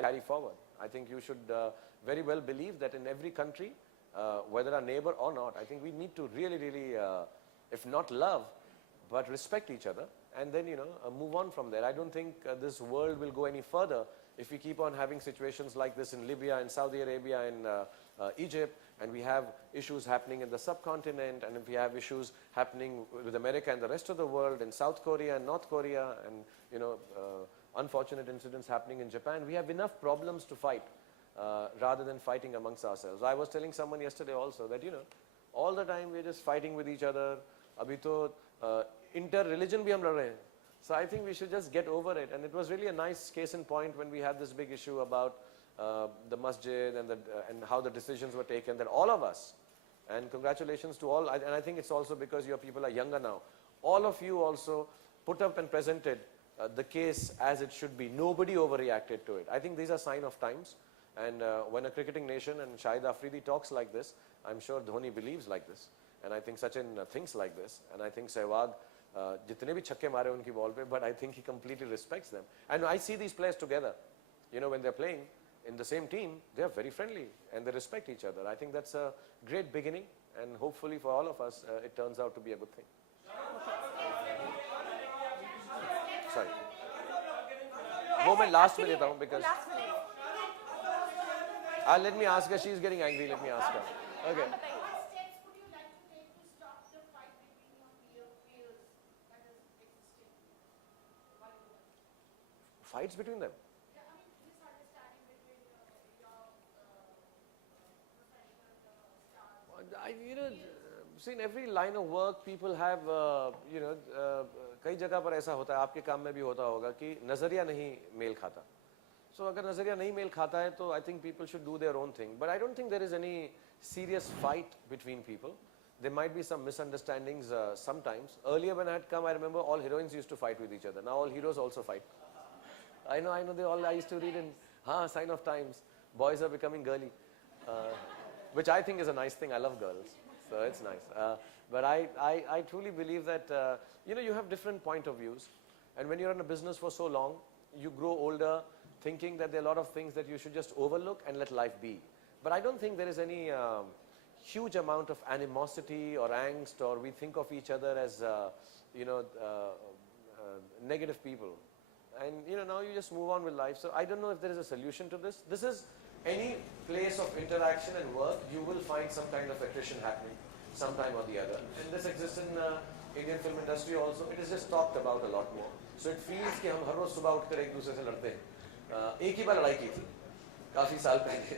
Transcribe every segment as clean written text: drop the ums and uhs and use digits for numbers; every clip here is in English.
carry forward. I think you should very well believe that in every country, whether a neighbor or not, I think we need to really, if not love, but respect each other, and then move on from there. I don't think this world will go any further if we keep on having situations like this in Libya, in Saudi Arabia, in Egypt, and we have issues happening in the subcontinent, and if we have issues happening with America and the rest of the world, in South Korea and North Korea, and unfortunate incidents happening in Japan, we have enough problems to fight rather than fighting amongst ourselves. I was telling someone yesterday also that all the time we're just fighting with each other. Abhi to inter-religion bhi hum lad rahe hain. So I think we should just get over it. And it was really a nice case in point when we had this big issue about the masjid and how the decisions were taken, that all of us, and congratulations to all, and I think it's also because your people are younger now, all of you also put up and presented the case as it should be. Nobody overreacted to it. I think these are sign of times, and when a cricketing nation and Shahid Afridi talks like this, I'm sure Dhoni believes like this, and I think Sachin thinks like this, and I think Sehwag jitne bhi chhakke mare unki ball pe, but I think he completely respects them. And I see these players together, when they're playing in the same team, they are very friendly and they respect each other. I think that's a great beginning, and hopefully for all of us it turns out to be a good thing. Sorry, वो मैं last में देता हूँ because let me ask her. She's getting angry. Let me ask her. Okay. Fights between them? See, in every line of work, people have, कई जगह पर ऐसा होता है, आपके काम में भी होता होगा कि नजरिया नहीं मेल खाता. So अगर नजरिया नहीं मेल खाता है, तो I think people should do their own thing. But I don't think there is any serious fight between people. There might be some misunderstandings sometimes. Earlier when I had come, I remember all heroines used to fight with each other. Now all heroes also fight. I know, they all, I used to read in Sign of Times, boys are becoming girly, which I think is a nice thing. I love girls, so it's nice. But I truly believe that, you have different point of views, and when you're in a business for so long, you grow older thinking that there are a lot of things that you should just overlook and let life be. But I don't think there is any huge amount of animosity or angst, or we think of each other as, negative people. And now you just move on with life. So I don't know if there is a solution to this. This is any place of interaction and work, you will find some kind of attrition happening sometime or the other. And this exists in Indian film industry also. It is just talked about a lot more. So it feels कि हम हर रोज सुबह उठकर एक दूसरे से लड़ते हैं. एक ही बार लड़ाई की थी काफी साल पहले,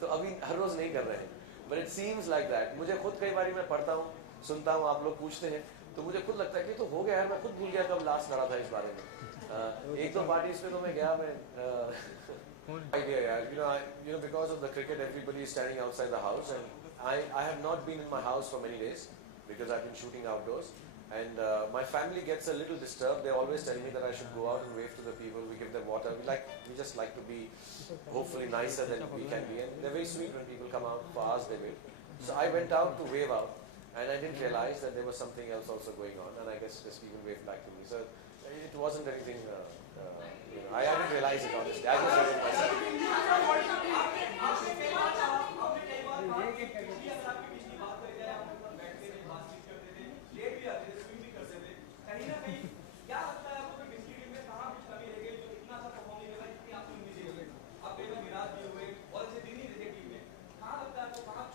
तो अभी हर रोज नहीं कर रहे हैं. But it seems like that. मुझे खुद कई बारी मैं पढ़ता हूँ, सुनता हूँ, आप लोग पूछते हैं, तो मुझे खुद लगता है कि तो हो गया यार, मैं खुद भूल गया कब लास्ट लड़ा था इस बारे में. एक दो पार्टीज पे तो मैं गया, मैं idea यार, because of the cricket, everybody is standing outside the house, and I have not been in my house for many days because I've been shooting outdoors, and my family gets a little disturbed. They always tell me that I should go out and wave to the people. We give them water. We just like to be hopefully nicer than we can be, and they're very sweet when people come out. For hours they wait. So I went out to wave out, and I didn't realize that there was something else also going on, and I guess just people waved back to me. So it wasn't anything, I didn't realize it honestly. I just did it myself.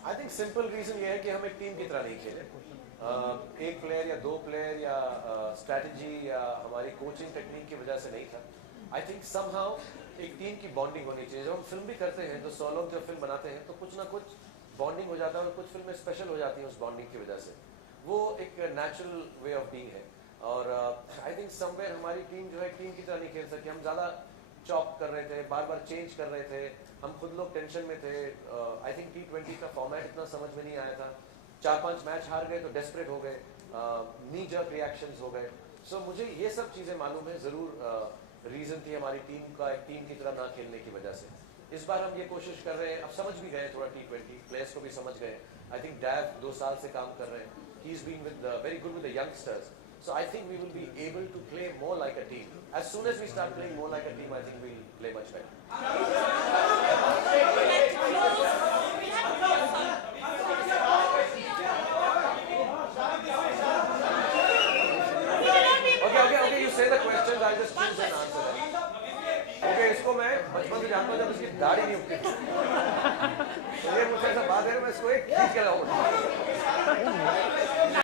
I think simple reason ये है कि हम एक team की तरह नहीं खेले. एक प्लेयर या दो प्लेयर या स्ट्रैटेजी या हमारी कोचिंग टेक्निक की वजह से नहीं था. आई थिंक समहाउ एक टीम की बॉन्डिंग होनी चाहिए. जब हम फिल्म भी करते हैं तो 100 लोग जब फिल्म बनाते हैं तो कुछ ना कुछ बॉन्डिंग हो जाता है, और कुछ फिल्में स्पेशल हो जाती हैं उस बॉन्डिंग की वजह से. वो एक नेचुरल वे ऑफ बीइंग है. और आई थिंक समवेयर हमारी टीम जो है टीम की तरह नहीं खेल सकी. हम ज़्यादा चॉप कर रहे थे, बार बार चेंज कर रहे थे, हम खुद लोग टेंशन में थे. आई थिंक T20 का फॉर्मेट इतना समझ में नहीं आया था. 4-5 मैच हार गए तो डेस्परेट हो गए, नी जर्क रिएक्शंस हो गए. सो मुझे ये सब चीज़ें मालूम है. ज़रूर रीज़न थी हमारी टीम का एक टीम की तरह ना खेलने की वजह से. इस बार हम ये कोशिश कर रहे हैं, अब समझ भी गए थोड़ा T20 प्लेयर्स को भी समझ गए. आई थिंक डैव 2 साल से काम कर रहे हैं. He is been with very good with the youngsters. So I think we will be able to play more like a team. As soon as we start playing more like a team, I think we'll play much better. I'll just choose an answer. Okay, इसको मैं बचपन से जानता हूँ जब इसकी दाढ़ी नहीं उगती थी। तो ये मुझसे ऐसा बात है मैं इसको एक खींच के लाऊंगा।